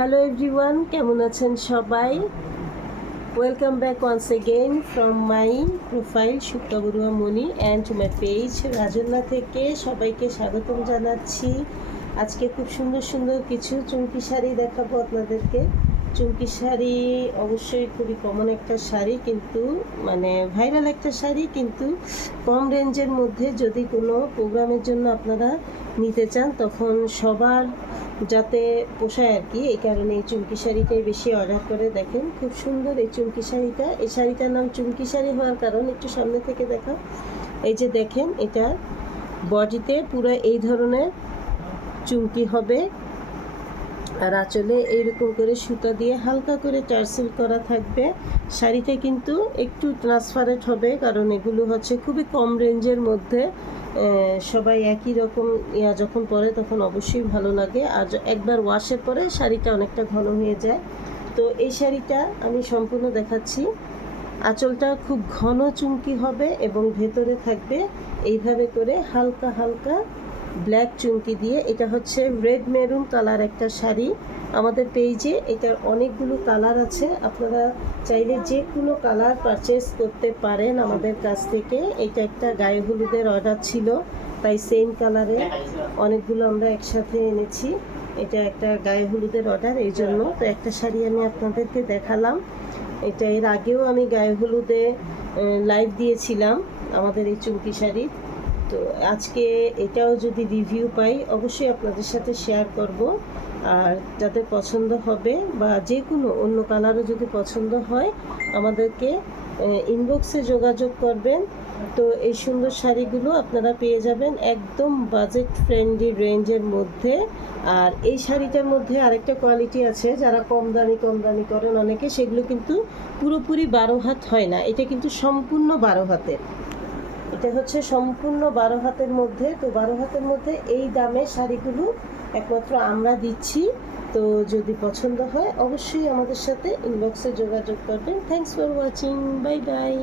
Hello everyone, কেমন আছেন সবাই? Welcome back once again from my profile Supta Barua Moni and my page Rajanya থেকে সবাইকে স্বাগতম জানাচ্ছি। আজকে খুব সুন্দর সুন্দর কিছু চুমকি শাড়ি দেখাবো আপনাদেরকে। চুমকি শাড়ি অবশ্যই খুবই কমন একটা শাড়ি, কিন্তু মানে ভাইরাল একটা শাড়ি, কিন্তু কম রেঞ্জের মধ্যে যদি কোনো প্রোগ্রামের জন্য আপনারা নিতে চান তখন সবার যাতে পোষায় আর কি, এই কারণে এই চুমকি শাড়িটাই বেশি অর্ডার করে। দেখেন খুব সুন্দর এই চুমকি শাড়িটা। এই শাড়িটার নাম চুমকি শাড়ি হওয়ার কারণ, একটু সামনে থেকে দেখা, এই যে দেখেন এটা বডিতে পুরো এই ধরনের চুমকি হবে, আর আঁচলে এইরকম করে সুতা দিয়ে হালকা করে টার্সেল করা থাকবে। শাড়িতে কিন্তু একটু ট্রান্সপারেন্ট হবে, কারণ এগুলো হচ্ছে খুবই কম রেঞ্জের মধ্যে। সবাই একই রকম যখন পরে তখন অবশ্যই ভালো লাগে, আর একবার ওয়াশের পরে শাড়িটা অনেকটা ঘন হয়ে যায়। তো এই শাড়িটা আমি সম্পূর্ণ দেখাচ্ছি। আঁচলটা খুব ঘন চুমকি হবে এবং ভেতরে থাকবে এইভাবে করে হালকা হালকা ব্ল্যাক চুমকি দিয়ে। এটা হচ্ছে রেড মেরুন কালার একটা শাড়ি। আমাদের পেজে এটার অনেকগুলো কালার আছে, আপনারা চাইলে যে কোনো কালার পারচেস করতে পারেন আমাদের কাছ থেকে। এটা একটা গায়ে হলুদের অর্ডার ছিল, তাই সেম কালারে অনেকগুলো আমরা একসাথে এনেছি। এটা একটা গায়ে হলুদের অর্ডার, এই জন্য তো একটা শাড়ি আমি আপনাদেরকে দেখালাম। এটা এর আগেও আমি গায়ে হলুদে লাইভ দিয়েছিলাম আমাদের এই চুমকি শাড়ি। তো আজকে এটাও যদি রিভিউ পাই অবশ্যই আপনাদের সাথে শেয়ার করব। আর যাদের পছন্দ হবে বা যে কোনো অন্য কালারও যদি পছন্দ হয় আমাদেরকে ইনবক্সে যোগাযোগ করবেন। তো এই সুন্দর শাড়িগুলো আপনারা পেয়ে যাবেন একদম বাজেট ফ্রেন্ডলি রেঞ্জের মধ্যে। আর এই শাড়িটার মধ্যে আরেকটা কোয়ালিটি আছে, যারা কম দামি করেন অনেকে, সেগুলো কিন্তু পুরোপুরি 12 হাত হয় না, এটা কিন্তু সম্পূর্ণ 12 হাতের। এটা হচ্ছে সম্পূর্ণ 12 হাতের মধ্যে। তো 12 হাতের মধ্যে এই দামে শাড়িগুলো একমাত্র আমরা দিচ্ছি। তো যদি পছন্দ হয় অবশ্যই আমাদের সাথে ইনবক্সে যোগাযোগ করবেন। Thanks for watching, bye bye.